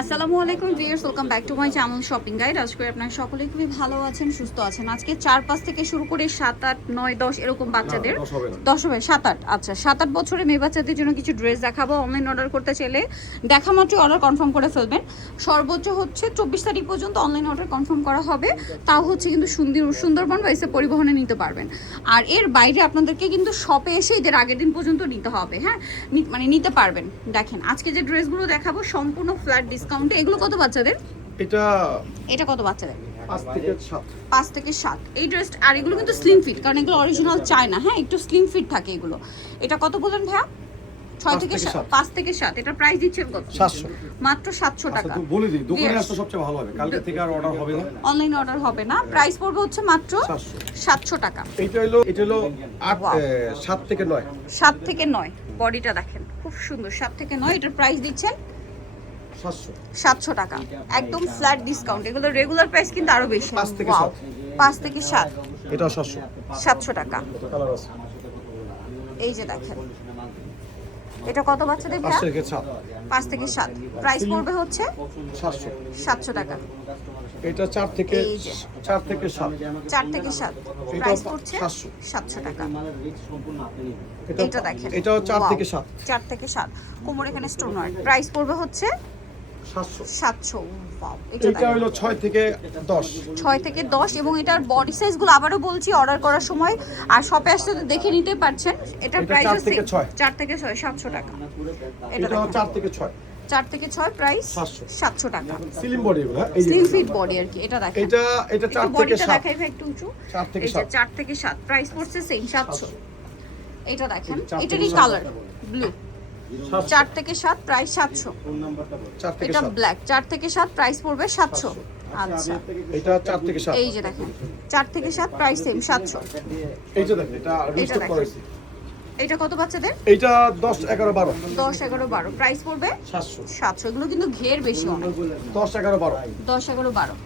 আসসালামু আলাইকুম viewers, welcome back to my channel shopping guide. আজ করে আপনারা সকলেই খুবই ভালো আছেন, সুস্থ আছেন। আজকে 4-5 থেকে শুরু করে 7, 8, 9, 10 এরকম বাচ্চাদের 10 হবে 7, 8 আচ্ছা 7, 8 বছরের মেয়ে বাচ্চাদের জন্য কিছু ড্রেস দেখাবো। অনলাইন অর্ডার করতে চাইলে দেখা মাত্রই অর্ডার কনফার্ম করে ফেলবেন। সর্বোচ্চ হচ্ছে 24 তারিখ পর্যন্ত অনলাইন অর্ডার কনফার্ম করা হবে। তাও হচ্ছে কিন্তু সুন্দরবন বা এসে পরিবহনে নিতে পারবেন। আর এর বাইরে আপনাদেরকে কিন্তু শপে এসে এদের আগের দিন পর্যন্ত নিতে হবে। হ্যাঁ, মানে নিতে পারবেন। দেখেন আজকে যে ড্রেসগুলো দেখাবো সম্পূর্ণ ফ্ল্যাট ডিসকাউন্টে। এগুলো কত বাচ্চাদের? এটা কত বাচ্চাদের? 5 থেকে 7 এই ড্রেস। আর এগুলো কিন্তু স্লিম ফিট, কারণ এগুলো অরিজিনাল চায় না। হ্যাঁ, একটু স্লিম ফিট থাকে এগুলো। এটা কত বলেন ভাইয়া? 6 থেকে 7, 5 থেকে 7। এটা প্রাইস দিচ্ছেন কত? 700, মাত্র 700 টাকা। আচ্ছা, বলে দিই দোকানে আসলে সবচেয়ে ভালো হবে। কালকে থেকে আর অর্ডার হবে না, অনলাইন অর্ডার হবে না। প্রাইস পড়বে হচ্ছে মাত্র 700 টাকা। এটা হলো 7 থেকে 9। 7 থেকে 9 বডিটা দেখেন খুব সুন্দর। 7 থেকে 9 এটার প্রাইস দিচ্ছেন 700 টাকা। একদম ফ্ল্যাট ডিসকাউন্ট। এগুলো রেগুলার প্রাইস কিন্তু আরো বেশি। 5 থেকে 7। 5 থেকে 7 এটা 700। 700 টাকা। কালার আছে। এই যে দেখেন এটা কত বাচ্চাদের? 5 থেকে 7। 5 থেকে 7 প্রাইস পড়বে হচ্ছে 700। 700 টাকা। এটা 4 থেকে 7। 4 থেকে 7 প্রাইস পড়ছে 700 টাকা। এটা দেখেন এটাও 4 থেকে 7। 4 থেকে 7 কোমর এখানে স্টোন ওয়ার্ক। প্রাইস পড়বে হচ্ছে 700। ওয়াও, এটা হলো 6 থেকে 10। 6 থেকে 10 এবং এটার বডি সাইজগুলো আবারও বলছি অর্ডার করার সময় আর শপে আসলে তো দেখে নিতে পারছেন। এটার প্রাইস হচ্ছে 4 থেকে 6 700 টাকা। এটা 4 থেকে 6। 4 থেকে 6 প্রাইস 700 টাকা। স্লিম বডি এগুলো, এই যে স্লিম ফিট বডি আর কি। এটা দেখেন এটা 4 থেকে 7। দেখাই ভাই একটু উঁচু। 4 থেকে 7। 4 থেকে 7 প্রাইস পড়ছে সেম 700। এটা দেখেন এটারই কালার ব্লু। 4 থেকে 7 প্রাইস 700। 4 থেকে 7। এটা ব্ল্যাক। 4 থেকে 7 প্রাইস পড়বে 700। আচ্ছা এটা 4 থেকে 7। এই যে দেখেন 4 থেকে 7 প্রাইস সেম 700। এই যে দেখেন এটা রিস্টক করেছি। এটা কত বাচ্চাদের? এটা 10 11 12। 10 11 12 প্রাইস পড়বে 700। এগুলো কিন্তু ঘের বেশি অনেক। 10 11 12। 10 11 12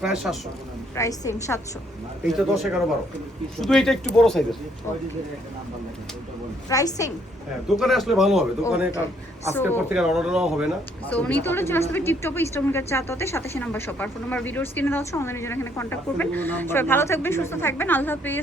প্রায় 700। Price same 700। এইটা 10 11 12। শুধু এটা একটু বড় সাইজের। Price same. হ্যাঁ, দোকানে আসলে ভালো হবে। দোকানে আজকের পর থেকে অর্ডার দেওয়া হবে না। সো নিতে হলে চলে আসবে টিপটপে ইস্টার্নকার চাততে 87 নম্বর শপ। আর ফোন নাম্বার ভিডিওর স্ক্রিনে দেওয়া আছে। অনলাইনে যারা এখানে কন্ট্যাক্ট করবেন। সবাই ভালো থাকবেন, সুস্থ থাকবেন। আল্লাহ হাফেজ।